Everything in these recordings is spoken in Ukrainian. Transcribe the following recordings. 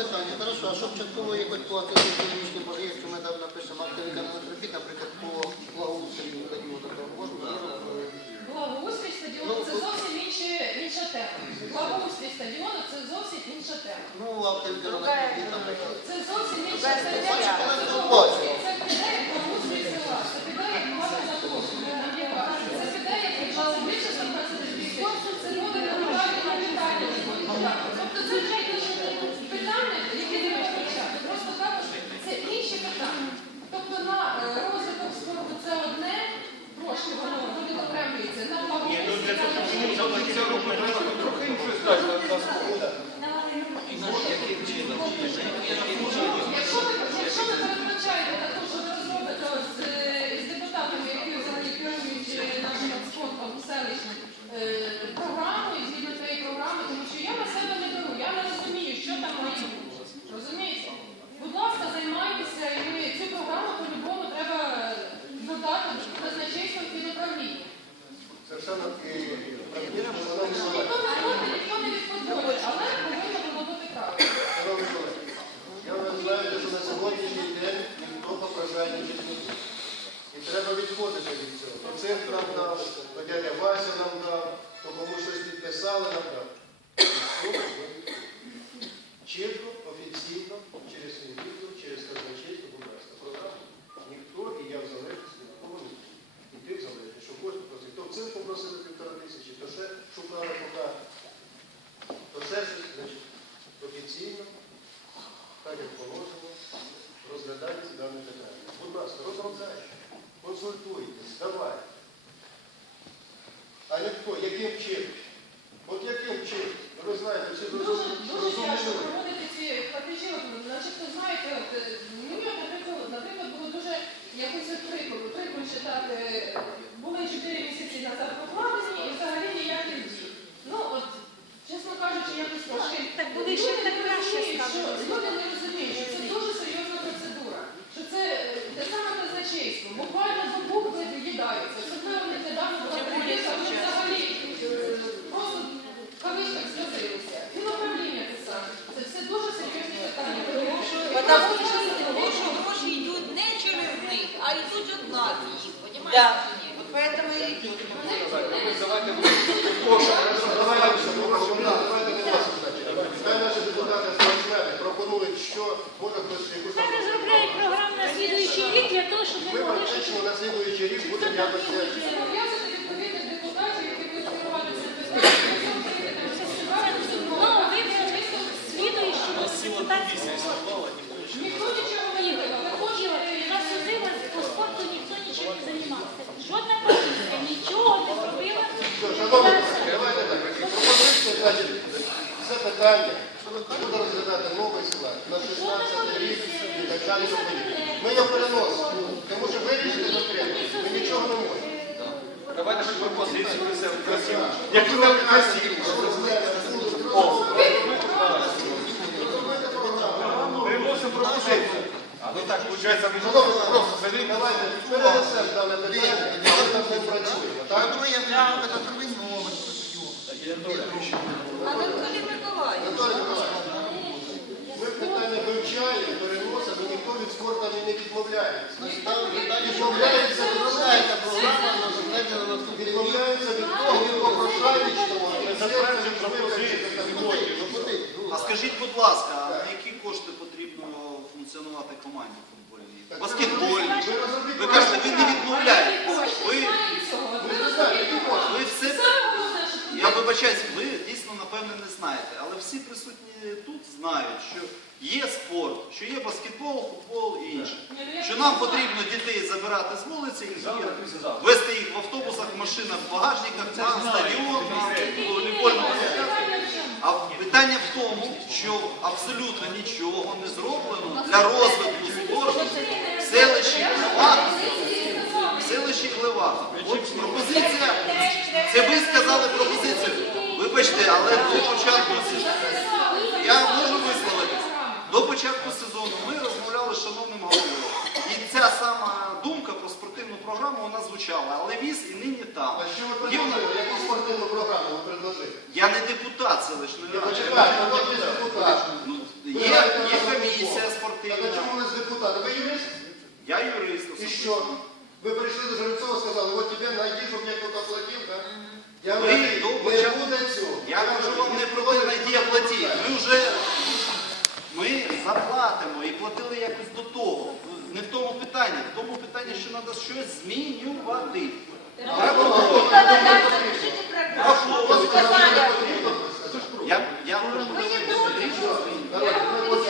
питання. Хорошо, а щоб частково якось по антиекономічним борги, якщо ми там напишемо активіка на робіт, наприклад, по благоустрою стадіону, то можна е, Благоустрій стадіону це зовсім інша тема. Благоустрій стадіону це зовсім інша тема. ну, активіка на робіт, наприклад. Це зовсім інша. Це благоустрій, це піде як благоустрій села. Це піде як влада на Це піде як якщо це більше 120 це буде комунальні питання. Тобто це вже інші питання, які треба вивчати. Просто також це інші питання. Тобто на е, розвиток спорту це одне, трошки воно відокремлюється. На благоустрій Якщо ви, якщо ви передбачаєте таку, що ви розробите з, із депутатами, які взагалі керують е, нашим спортом селищним, е, програму, і згідно цієї програми, тому що я на себе не беру, я не розумію, що там має бути. Розумієте? Будь ласка, займайтеся, і ми цю програму по-любому треба додати до казначейства і управління. Совершенно. Шановні колеги, я ви що на сьогоднішній день ніхто не буде. І треба відходити від цього. То цирк нам дав, то дядя Вася нам дав, то кому щось підписали нам дав. І все ми відходимо. Чітко, офіційно, через свій відділ, через казначейство, будь ласка, програму. Ніхто, і я в залежності від кого не буду. І ти в залежності, що кожен просить. То в цирк попросили півтора тисячі, то ще шукали поки. То ще щось, значить, офіційно, так як положено, розглядайте дане питання. Будь ласка, розробляйте, консультуйте, давайте. А не хто, яким чином? От яким чином? Ви знаєте, всі Дуже, розумні дуже тяжко проводити ці хатичі, розмови. Значить, знаєте, от, е, мені, от, наприклад, наприклад, було дуже якось от прикро, прикро читати, е, були 4 місяці назад покладені і взагалі ніяких дій. Ну, от, чесно кажучи, якось трошки... Так буде люди ще не так краще розуміють, що- сказати. Люди не розуміють, що це дуже серйозна процедура, що це е, те саме казначейство, буквально до букви доїдаються. Особливо в них недавно була перевірка, вони взагалі е, просто в кавичках сказилися. Фінуправління те саме. Це все дуже серйозні питання. Тому що гроші йдуть не через них, а идут від нас їх, понімаєте? От поэтому і идут. Давайте, давайте, давайте не вас, значить. Хай наші депутати спортсмени пропонують, що може хтось якусь Хай розробляють програму на слідуючий рік для того, щоб Ми ми могли практично на слідуючий рік будемо якось це. Зобов'язати відповідних депутатів, які будуть керуватися питанням. Ну, ви слідуючий депутатський Ніхто нічого не Ігор, робив. Ігор, на судила по спорту ніхто нічим не займався. Жодна комісія нічого не зробила. Що, Шановні, колеги, давайте так. Пропозиція, значить, це питання буде розглядати новий склад на 16 рік і так далі. Ми його переносимо, тому що вирішити конкретно ми нічого не можемо. Давайте ж пропозицію внесемо красиво. Як ви там красиво. Ми вносимо пропозицію. А ну так, виходить, ви Шановні, просто сидите. Давайте перенесемо дане питання, ми там не працюємо. Так? Ну, я така термінова статтю. Анатолій Миколаївич. Анатолій Миколаївич, Ми питання вивчаємо, переносимо, ніхто від спорту не відмовляється. Відмовляється від того, від попрошайничного, Ми. А скажіть, будь ласка, на які кошти потрібно функціонувати команді футбольній? Баскетбольній? Ви кажете, ви не відмовляєтесь. Ви, все. Я вибачаюсь, ви напевне не знаєте, але всі присутні тут знають, що є спорт, що є баскетбол, футбол і інше. Що нам потрібно дітей забирати з вулиці і вести їх в автобусах, машинах, в багажниках на стадіон, на волейбольну. А питання в тому, що абсолютно нічого не зроблено для розвитку спорту в селищі Глевах. В селищі Глевах. От пропозиція, це ви сказали пропозицію. Вибачте, але до початку сезону, я можу висловитись. До початку сезону ми розмовляли з шановним головою. І ця сама думка про спортивну програму вона звучала, але віз і нині там. А що ви Є? Яку спортивну програму ви предложили? Я не депутат селищної ради. Почекайте, ви депутат. Ну, Ви є, маєте є, депутата. Ви юрист? Я юрист. І що? Ви прийшли до Жеребцова, сказали, от тебе найди, щоб я тут оплатив, так? Я говорю, до не буде цього. Я кажу вам не про те найді оплатіть. Ми вже ми заплатимо і платили якось до того. Не в тому питанні, в тому питанні, що треба щось змінювати. Я, я кажу, Я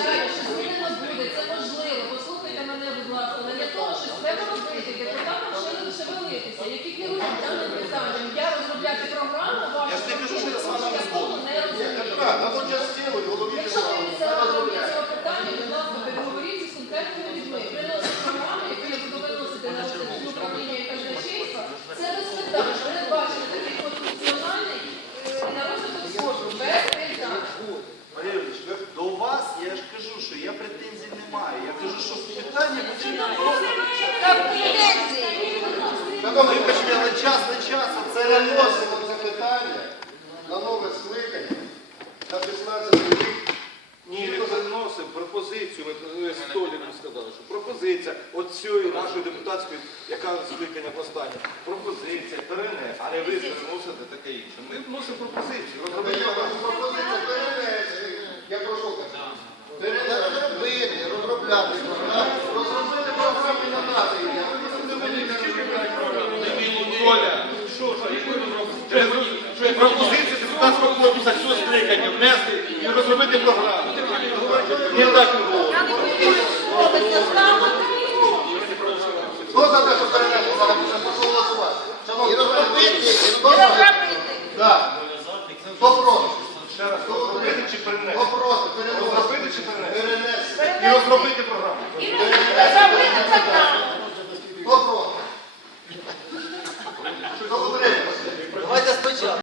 раді, що змінено буде, це можливо. Послухайте мене, будь ласка, але для того, щоб треба робити, депутатам ще не шевелитися, які керують даним питанням. Я розробляти програму, вашу Я ж не кажу, що я з вами я згоден. не розумію. Так, надо частину, голові Якщо ви ініціатор цього питання, будь ласка, переговоріть з конкретними людьми. Приносить програму, яку я буду виносити на розгляд управління і казначейства. Це без питань. Передбачено такий функціональний е, на розвиток спорту. Без питань. Валерій Ильич, до вас я ж кажу, що я претензій не маю. Я кажу, що питання Шановні, вибачте, але час не час, а це реально. переносимо це питання на нове скликання на 16 рік. Ні, він приносив пропозицію, ми з Толіком сказали, що пропозиція от цієї нашої депутатської, яка скликання останнє, пропозиція, перенес, а не ви переносите таке інше. Ми вносимо пропозицію, Я пропозиція перенести. Я прошу. Робити, розробляти програму. Розробили програму і надати її. ви не пропозицію депутатського корпусу цього скликання внести і розробити програму. Не так і було. Хто Ще раз розробити чи перенести? Вопроси, переносити. Розробити чи перенести? Перенести. І розробити програму. І розробити програму.